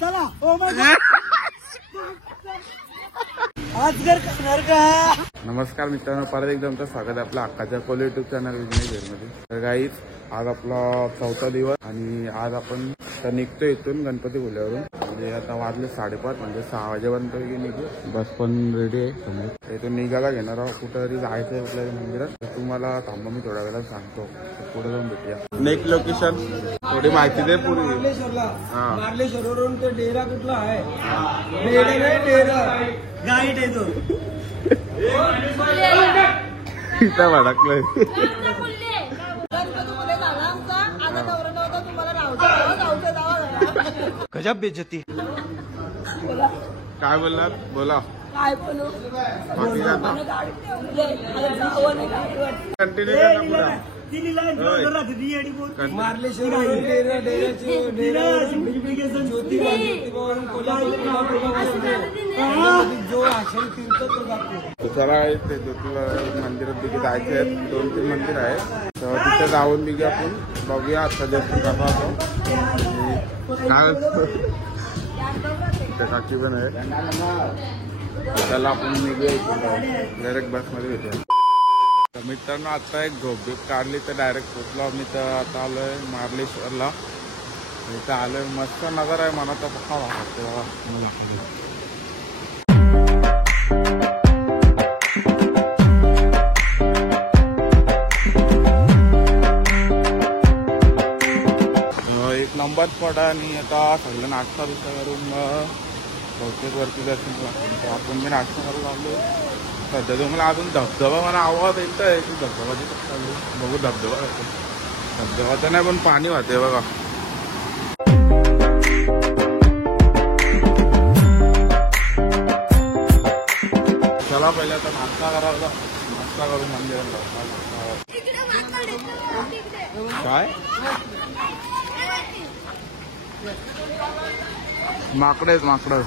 चला ओ आजगर करणार का? नमस्कार मित्रांनो, परत एकदा तुमचं स्वागत आहे आपल्या अक्काच्या कोल युट्यूब चॅनल मध्ये. तर गाईज आज आपला 4था दिवस आणि आज आपण निघतो इथून गणपती बोल्यावरून. म्हणजे आता वाजले 5:30 म्हणजे 6 वाजेपर्यंत निघू. बस पण रेडी आहे समोर. इथून निघायला घेणार आहोत. कुठेतरी जायचं आहे आपल्या मंदिरात. तर तुम्हाला थांबा, मी थोड्या वेळात सांगतो. पुढे जाऊन भेटूया. नेक्स्ट लोकेशन थोडी माहिती दे पूर्वी. मार्लेश्वरवरून तो डेरा कुठला आहे? डेरा गाईड आहे तो. इथं भडकलंय. गजब बेइज्जती. काय बोललात? बोला. काय बोलू? कंटिन्यू करा पुढे. चला ते ज्योतिबा मंदिरात देखील जायचे आहेत. 2-3 मंदिर आहे, तर तिथे जाऊन देखील आपण बघूया. आता दर्शन करतो. काकी पण आहे, त्याला आपण निघूया. डायरेक्ट बसमध्ये भेटूया. मित्रांनो आता एक झोप काढली तर डायरेक्ट पोचलो आम्ही. तर आता आलोय मार्लेश्वरला. इथं आलोय, मस्त नजर आहे. मला तर पक्का वाटतं. एक नंबर स्पॉट आहे. आणि आता सगळं नाश्ता बिस्ता करून बहुतेक वरती दर्शन लागतं. आपण मी नाश्ता करायला लागलो. सध्या तुम्हाला अजून धबधबा मला आवाज येत आहे की धबधबाची चालू. बघू धबधबा. धबधबा तर नाही पण पाणी वाहते बघा. चला पहिले आता नाश्ता करायला. नाश्ता करू मंदिराला. काय माकडं आहेत माकडं.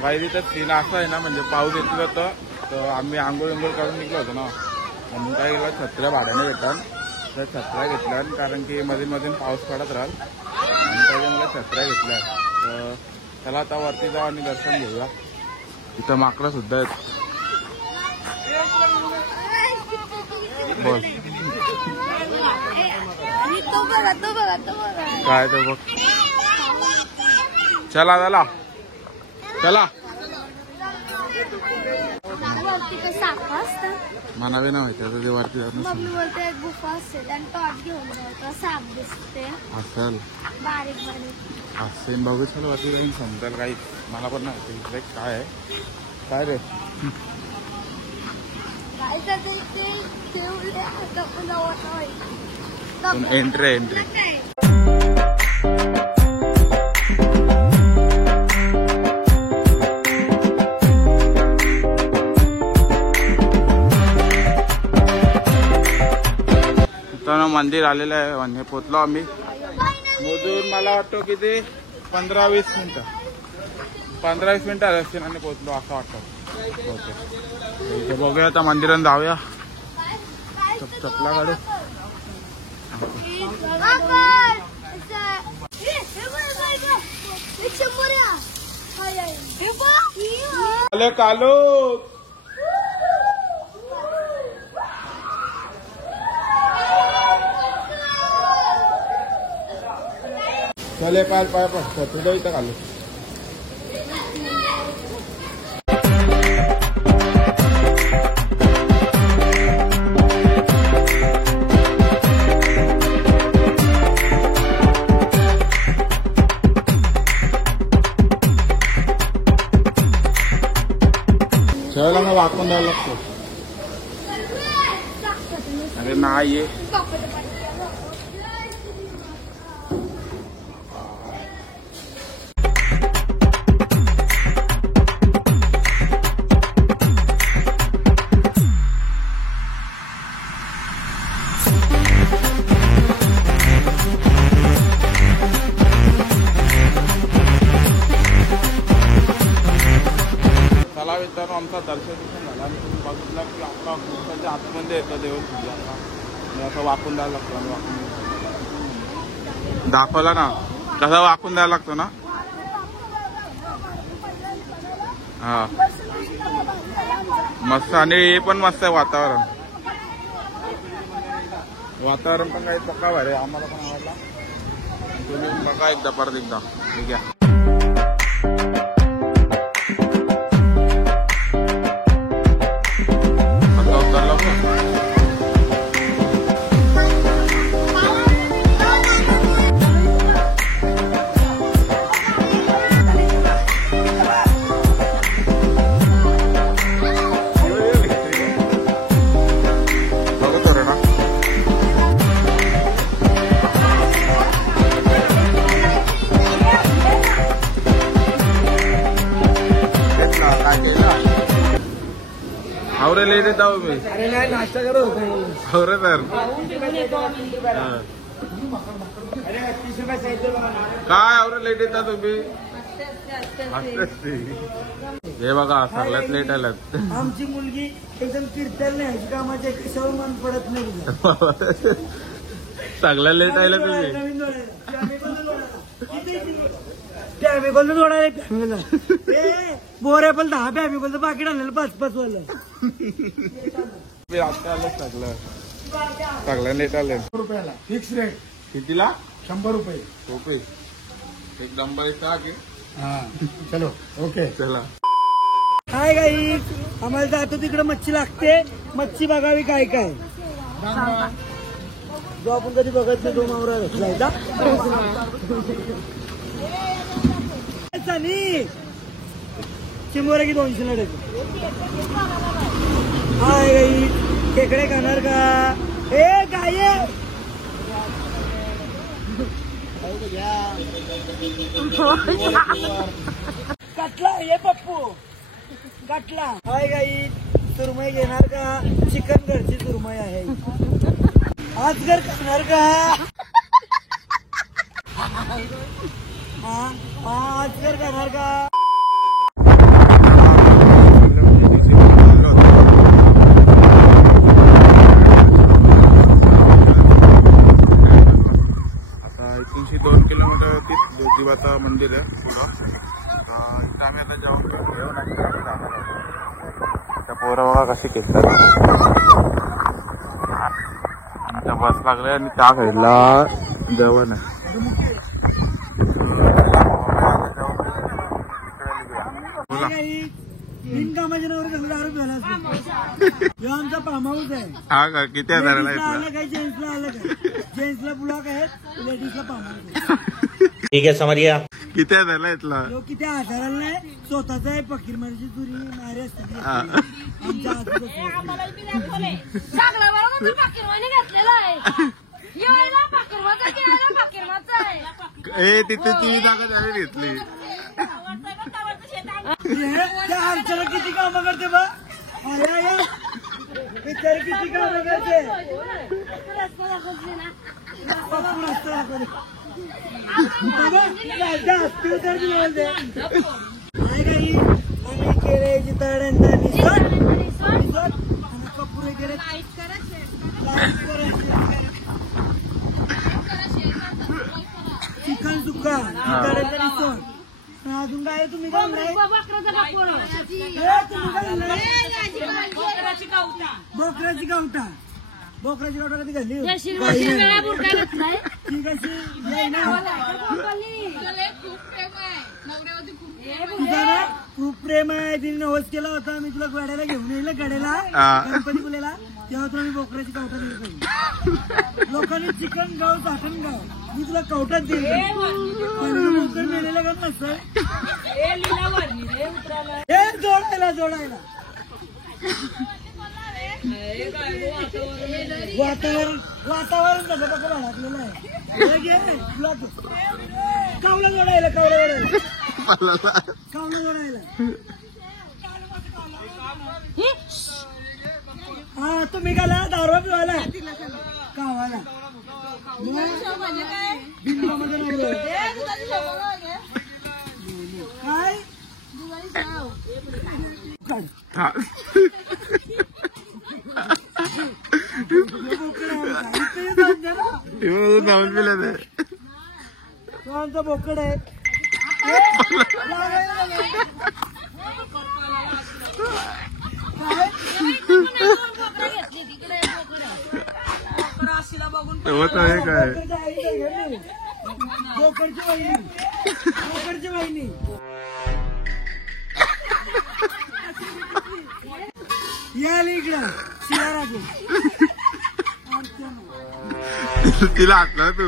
काही तिथं सीन असं आहे ना, म्हणजे पाऊस येतलं होतं तर आम्ही आंघोळ करून निघलो होतो ना. म्हणून काय केलं, छत्र्या भाड्याने भेटतात. तर छत्र्या घेतल्या कारण की मध्ये पाऊस पडत राहील. आणि त्याच्यामुळे छत्र्या घेतल्या. तर त्याला आता वरती जाऊ आणि दर्शन घेऊया. इथं माकडं सुद्धा आहेत. बोल काय तर बघ. चला चला चला. मनावी ना माहिती आता ते वरती गुफा असेल आणि टॉर्च घेऊन जायचं. साप दिसते असेल बारीक बारीक असेल. बघू चल वरती जाऊन समजेल काही. मला पण नाही इकडे काय आहे. काय रे एंट्री. मंदिर आलेलं आहे आणि पोचलो आम्ही. मोजून मला वाटतं किती 15-20 मिनिटं 15-20 मिनिटं असतील आणि पोचलो असं वाटतं. ओके बघूया आता मंदिरात जाऊया. चपला काढू. कालो चले पाय तुझ्या इथं खालो. चला मग वाकून द्यायला लागतो. अरे नाही आमचा दर्शन झाला आणि तुम्ही बघितलं आपला गुफाच्या आतमध्ये येतं देऊळ पूजा. असं वाकून द्यायला लागतो आणि वाकून दाखवला ना कसा वाकून द्यायला लागतो ना. हा मस्त आणि हे पण मस्त आहे वातावरण. वातावरण पण काही पक्का भारी आहे. आम्हाला पण आवडला. तुम्ही बघा एकदा परत एकदा ठीक आहे. आवरे लेट येत आहो मी. अरे नाही नाश्ता करत होतो. आवरे सर अरे 30 रुपये साहित्य बघा. काय आवरे लेट येता तुम्ही. हे बघा सगळ्यात लेट आल्यात. आमची मुलगी एकदम कीर्तन नाही कामाचे कशावर मन पडत नाही. सगळ्यात लेट आल्या तुम्ही. फॅमिकॉल जोडायला बोर ॲपल 10 फॅमिकॉलचं पाकिट आणलेलं 5-5 वालं. मी आता आलं सगळं लेट आलं. रुपयाला फिक्स रेट. कितीला. 100 रुपये. रुपये एक नंबर का की. चलो ओके चला. काय काही आम्हाला जातो तिकडे मच्छी लागते. मच्छी बघावी काय काय जो आपण कधी बघत नाही. 2 मावरा घेतला चिंबोरा की 200 ला. हाय गाई खेकडे खाणार का. ए काय कटला ये पप्पू कटला. हाय गाई सुरमई घेणार का. चिकन घरची सुरमई आहे. आज घर खाणार का. आज घर खाणार का. आता 202 किलोमीटरवरती ज्योतिबाचा मंदिर आहे पुढं. इथं आम्ही आता जेवण त्या पोरं बघा कशी खेळतात. आमच्या बस लागल्या आणि त्या साईडला जेवण आहे. बिनकामाच्या नवर कसं दारू प्यायला असतो. आमचा फार्म हाऊस आहे. हा का किती हजाराला आलं काय जेंट्सला आलं काय. जेंट्सला ब्लॉक आहेत लेडीजला फार्म हाऊस. ठीक आहे समरिया. किती हजारला इथला. लोक किती हजाराला नाही. स्वतःच आहे फकीर माझी चुरी मारे असते. आमच्या तिथे ती जागा त्याने घेतली. त्या अर्चना किती कामं करते बा. बिचारी किती कामं करते. आम्ही केळ्याची तड्यांचा कपुरे केले. चिकन सुक्का तड्यांचा रिसॉर्ट. अजून काय तुम्ही काय नाही. बोकराची गावटा. बोकराची गावटा कधी घातली. ती कशी तुझा ना खूप प्रेम आहे. तिने नवस केला होता मी तुला गड्याला घेऊन येईल. गड्याला गणपती बोलेला तेव्हा तुला मी बोकराची कवटा दिली. लोकांनी चिकन गाव चाटण गाव मी तुला कवटाच देईल. बोकड मेलेला का नसतं. जोडायला जोडायला वातावरण कसं कसं भाडकलेलं आहे. कावला जोडायला हा तुम्ही गाला दारू पिवायला कावाला काय बोकड आहे आमचा. इथे येऊन समजा ना. जाऊन पिलं तो आमचा बोकड आहे. काय बोकडची वहिनी यायला इकडं शिवाराजू तिला हातला तू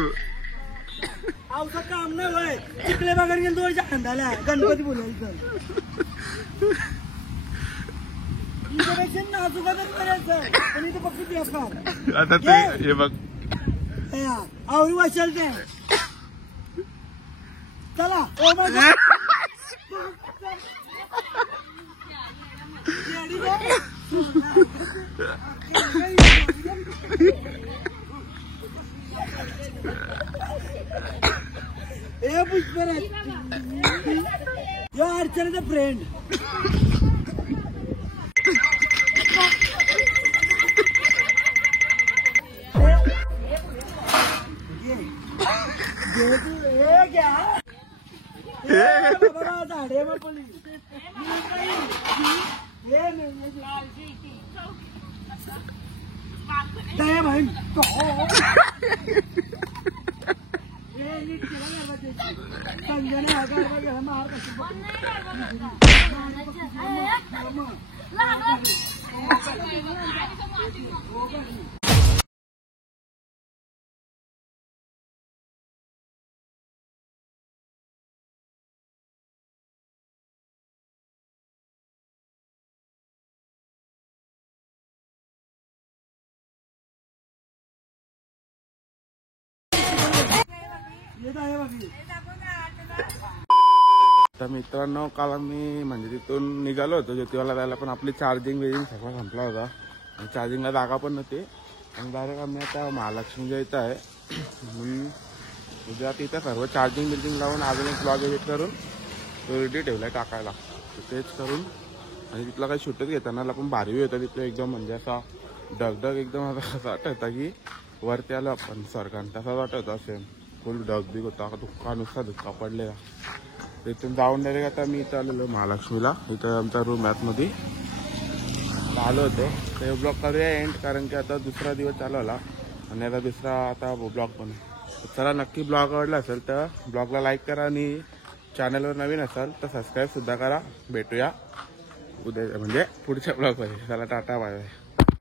अवघं काम नाही होय. चिखले बागर गेलो तो अंधाला गणपती बोलायचं इकडे नाजुका तर करायचं पण इथे फक्त बेकार. आता ते हे बघ आवडी वाचाल ते चला ओ माझा ए पुष्पर यो अर्चनाचा फ्रेंड झाडे बापली दया भाई संजयने आगार गेला मार तर मित्रांनो काल आम्ही म्हणजे तिथून निघालो होतो ज्योतिबाला जायला पण आपली चार्जिंग वेजिंग सगळं संपला होता आणि चार्जिंगला जागा पण नव्हती आणि डायरेक्ट आम्ही आता महालक्ष्मीच्या इथं आहे म्हणून उद्या तिथं सर्व चार्जिंग बिल्डिंग लावून अजून एक ब्लॉग एडिट करून तो रेडी ठेवलाय टाकायला तेच करून आणि तिथला काही शूटच घेताना पण भारी होता तिथलं एकदम म्हणजे असा डगडग एकदम असं वाटत होता की वरती आलो आपण स्वर्गात तसाच वाटत होता सेम फुल डगबिग होता धुक्का नुसता धुक्का पडलेला. तिथून जाऊन डायरेक्ट आता मी इथं आलेलो महालक्ष्मीला इथं आमचा रूम मध्ये आलो होतो ते ब्लॉग करूया एंड कारण की आता दुसरा दिवस चालू आला आणि आता दुसरा आता ब्लॉग पण चला नक्की ब्लॉग आवडला असेल तर ब्लॉगला लाईक करा आणि चॅनलवर नवीन असाल तर सबस्क्राईब सुद्धा करा. भेटूया उद्या म्हणजे पुढच्या ब्लॉगमध्ये. चला टाटा बाय बाय.